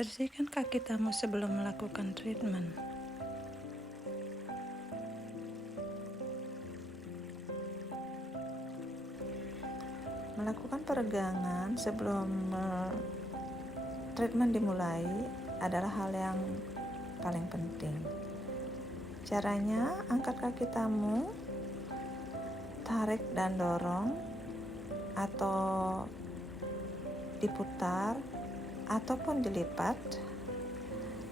Bersihkan kaki tamu sebelum melakukan treatment. Melakukan peregangan sebelum treatment dimulai adalah hal yang paling penting. Caranya, angkat kaki tamu, tarik dan dorong, atau diputar, ataupun dilipat.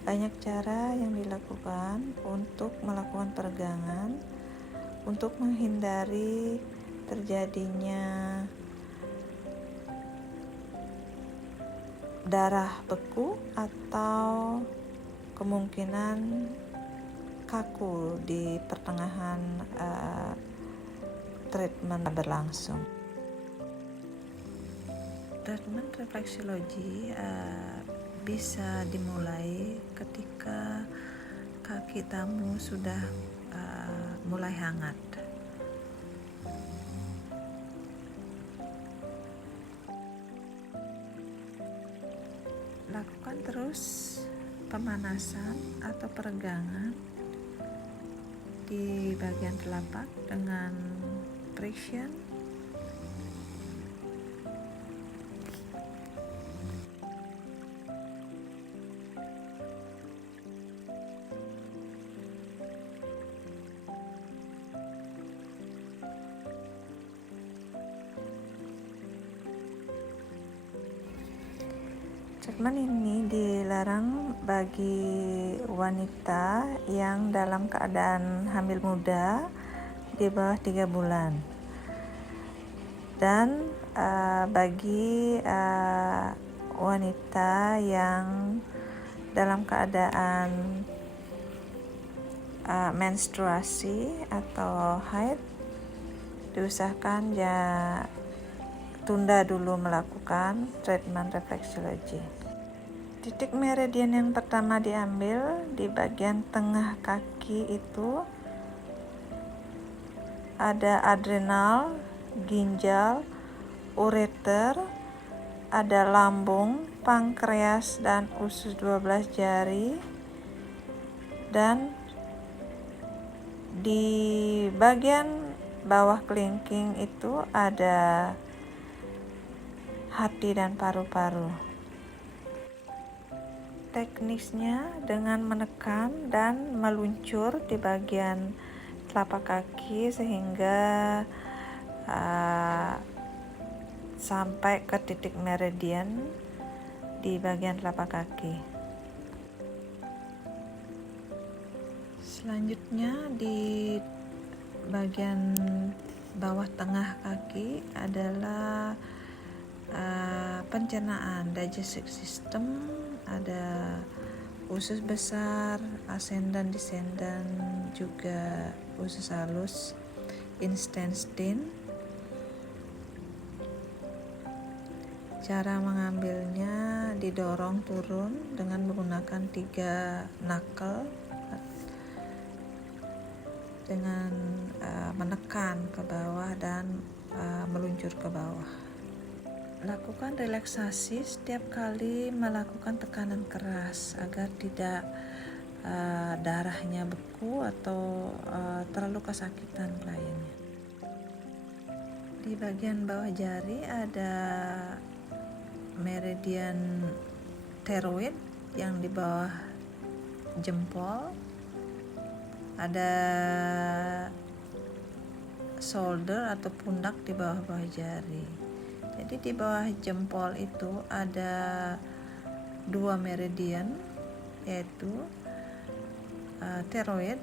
Banyak cara yang dilakukan untuk melakukan peregangan untuk menghindari terjadinya darah beku atau kemungkinan kaku di pertengahan treatment berlangsung. Treatment refleksiologi bisa dimulai ketika kaki tamu sudah mulai hangat. Lakukan terus pemanasan atau peregangan di bagian telapak dengan friction. Treatment ini dilarang bagi wanita yang dalam keadaan hamil muda di bawah 3 bulan dan bagi wanita yang dalam keadaan menstruasi atau haid, diusahakan tunda dulu melakukan treatment refleksiologi. Titik meridian yang pertama diambil di bagian tengah kaki itu ada adrenal, ginjal, ureter, ada lambung, pankreas, dan usus 12 jari. Dan di bagian bawah kelingking itu ada hati dan paru-paru. Teknisnya dengan menekan dan meluncur di bagian telapak kaki sehingga sampai ke titik meridian di bagian telapak kaki. Selanjutnya di bagian bawah tengah kaki adalah pencernaan, digestive system, ada usus besar, ascendant, descendant, juga usus halus, intestine. Cara mengambilnya didorong turun dengan menggunakan 3 knuckle dengan menekan ke bawah dan meluncur ke bawah. Lakukan relaksasi setiap kali melakukan tekanan keras agar tidak darahnya beku atau terlalu kesakitan kliennya. Di bagian bawah jari ada meridian thyroid yang di bawah jempol, ada shoulder atau pundak di bawah jari. Jadi di bawah jempol itu ada 2 meridian, yaitu thyroid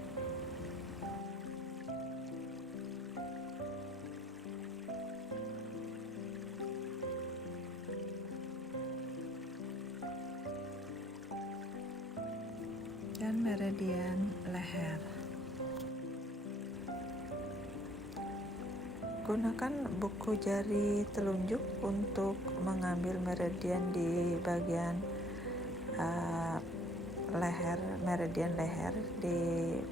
dan meridian leher. Gunakan buku jari telunjuk untuk mengambil meridian di bagian leher, meridian leher di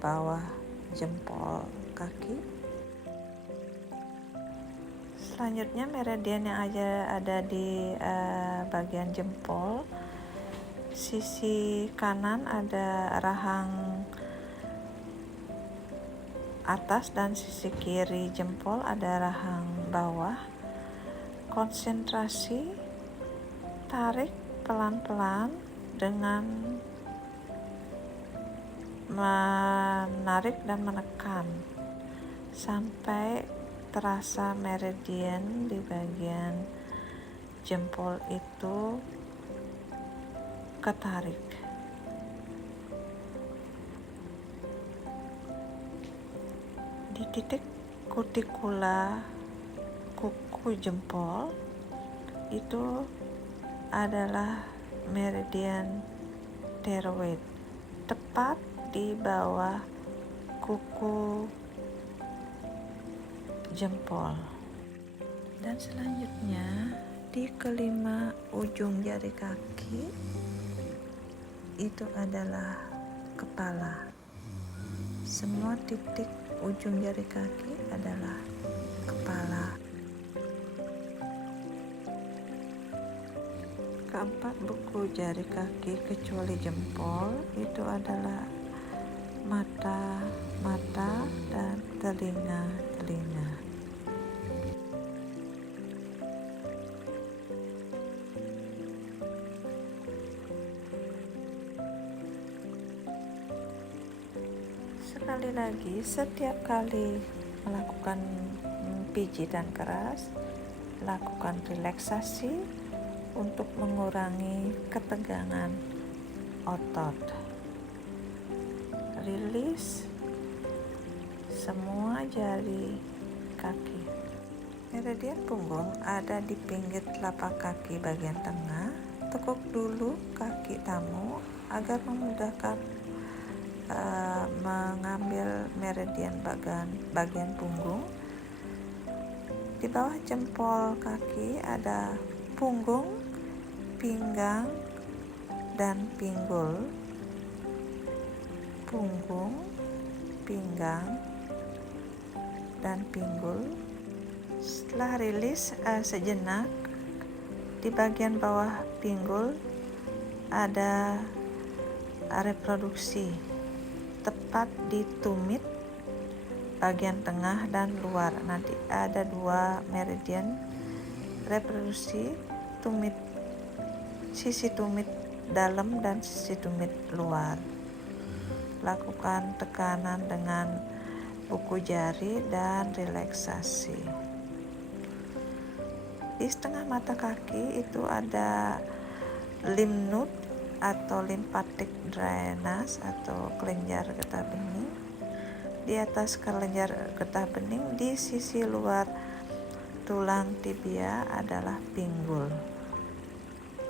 bawah jempol kaki. Selanjutnya meridian yang ada di bagian jempol. Sisi kanan ada rahang atas dan sisi kiri jempol ada rahang bawah. Konsentrasi, tarik pelan-pelan dengan menarik dan menekan sampai terasa meridian di bagian jempol itu ketarik. Di titik kutikula kuku jempol itu adalah meridian pterygoid, tepat di bawah kuku jempol. Dan selanjutnya di kelima ujung jari kaki itu adalah kepala. Semua titik ujung jari kaki adalah kepala. Keempat buku jari kaki kecuali jempol itu adalah mata dan telinga. Sekali lagi, setiap kali melakukan pijitan keras, lakukan relaksasi untuk mengurangi ketegangan otot. Rilis semua jari kaki. Meridian punggung ada di pinggir telapak kaki bagian tengah. Tekuk dulu kaki tamu agar memudahkan mengambil meridian bagian punggung. Di bawah jempol kaki ada punggung, pinggang, dan pinggul. Punggung, pinggang, dan pinggul. Setelah rilis sejenak, di bagian bawah pinggul ada reproduksi, tepat di tumit bagian tengah dan luar. Nanti ada dua meridian reproduksi, tumit, sisi tumit dalam dan sisi tumit luar. Lakukan tekanan dengan buku jari dan relaksasi. Di setengah mata kaki itu ada lymph node atau lymphatic drainage atau kelenjar getah bening. Di atas kelenjar getah bening di sisi luar tulang tibia adalah pinggul.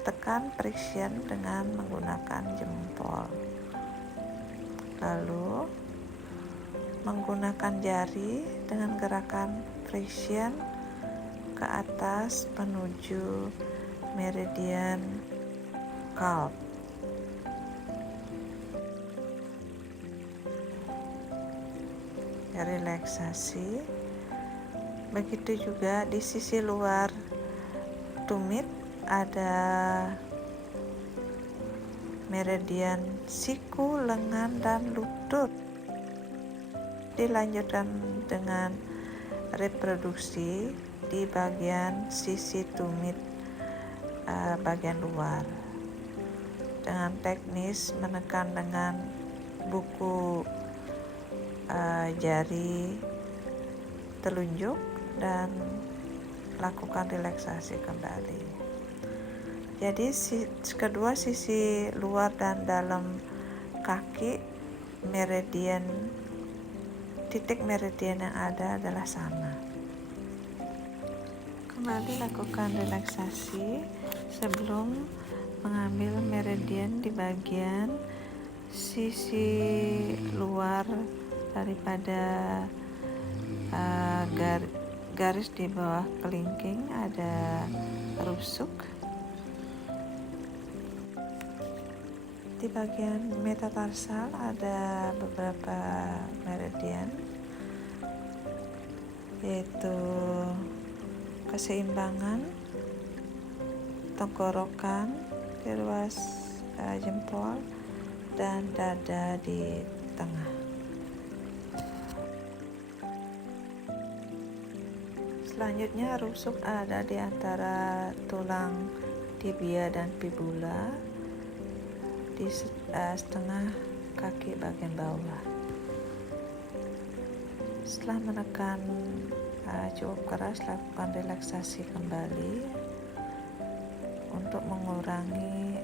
Tekan friction dengan menggunakan jempol. Lalu menggunakan jari dengan gerakan friction ke atas menuju meridian calf. Relaksasi. Begitu juga di sisi luar tumit ada meridian siku, lengan, dan lutut. Dilanjutkan dengan reproduksi di bagian sisi tumit bagian luar dengan teknis menekan dengan buku jari telunjuk dan lakukan relaksasi kembali. Jadi kedua sisi luar dan dalam kaki meridian, titik meridian yang ada adalah sama. Kembali lakukan relaksasi sebelum mengambil meridian di bagian sisi luar daripada garis di bawah kelingking ada rusuk. Di bagian metatarsal ada beberapa meridian, yaitu keseimbangan tenggorokan di ruas jempol dan dada di tengah. Selanjutnya rusuk ada di antara tulang tibia dan fibula di setengah kaki bagian bawah. Setelah menekan cukup keras, lakukan relaksasi kembali untuk mengurangi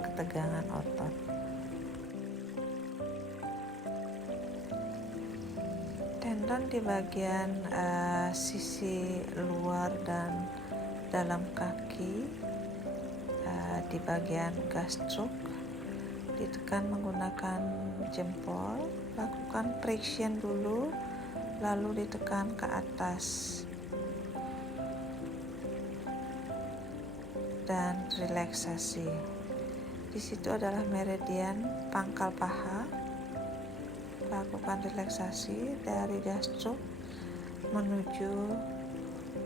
ketegangan otot. Tendon di bagian sisi luar dan dalam kaki di bagian gastroc ditekan menggunakan jempol. Lakukan friction dulu, lalu ditekan ke atas dan relaksasi. Di situ adalah meridian pangkal paha. Lakukan relaksasi dari gastroc menuju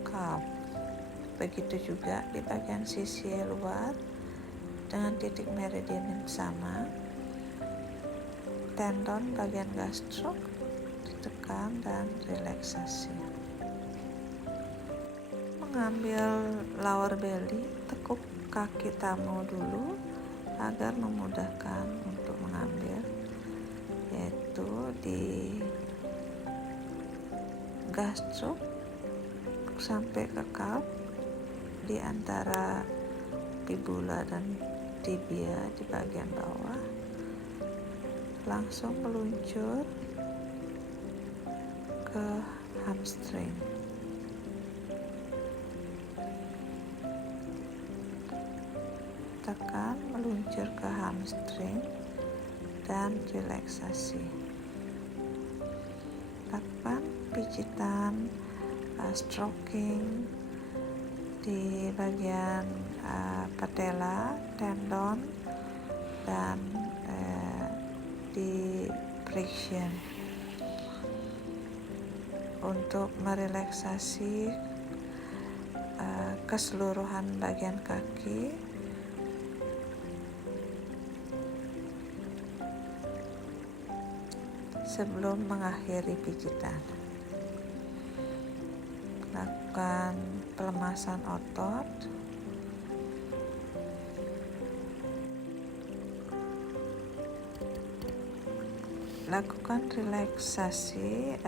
calf. Begitu juga di bagian sisi luar dengan titik meridian yang sama. Tendon bagian gastroc ditekan dan relaksasi. Mengambil lower belly, tekuk kaki tamu dulu agar memudahkan untuk mengambil, yaitu di gastroc sampai ke calf di antara fibula dan tibia di bagian bawah, langsung meluncur ke hamstring. Tekan meluncur ke hamstring dan relaksasi. Lakukan pijitan stroking di bagian patella, tendon, dan di friction untuk merelaksasi keseluruhan bagian kaki. Sebelum mengakhiri pijitan, lakukan pelemasan otot. Lakukan relaksasi.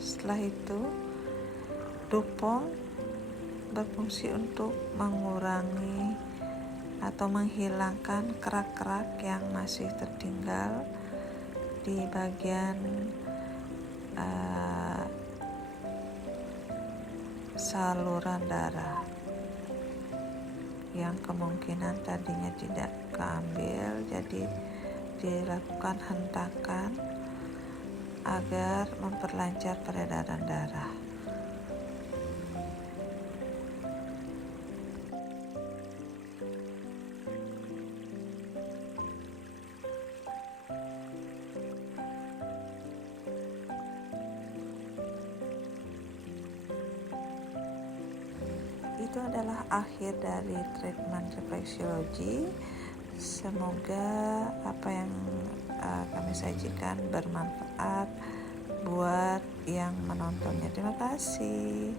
Setelah itu, dupong berfungsi untuk mengurangi atau menghilangkan kerak-kerak yang masih tertinggal di bagian saluran darah yang kemungkinan tadinya tidak keambil, jadi dilakukan hentakan agar memperlancar peredaran darah. Itu adalah akhir dari treatment refleksiologi. Semoga apa yang kami sajikan bermanfaat buat yang menontonnya. Terima kasih.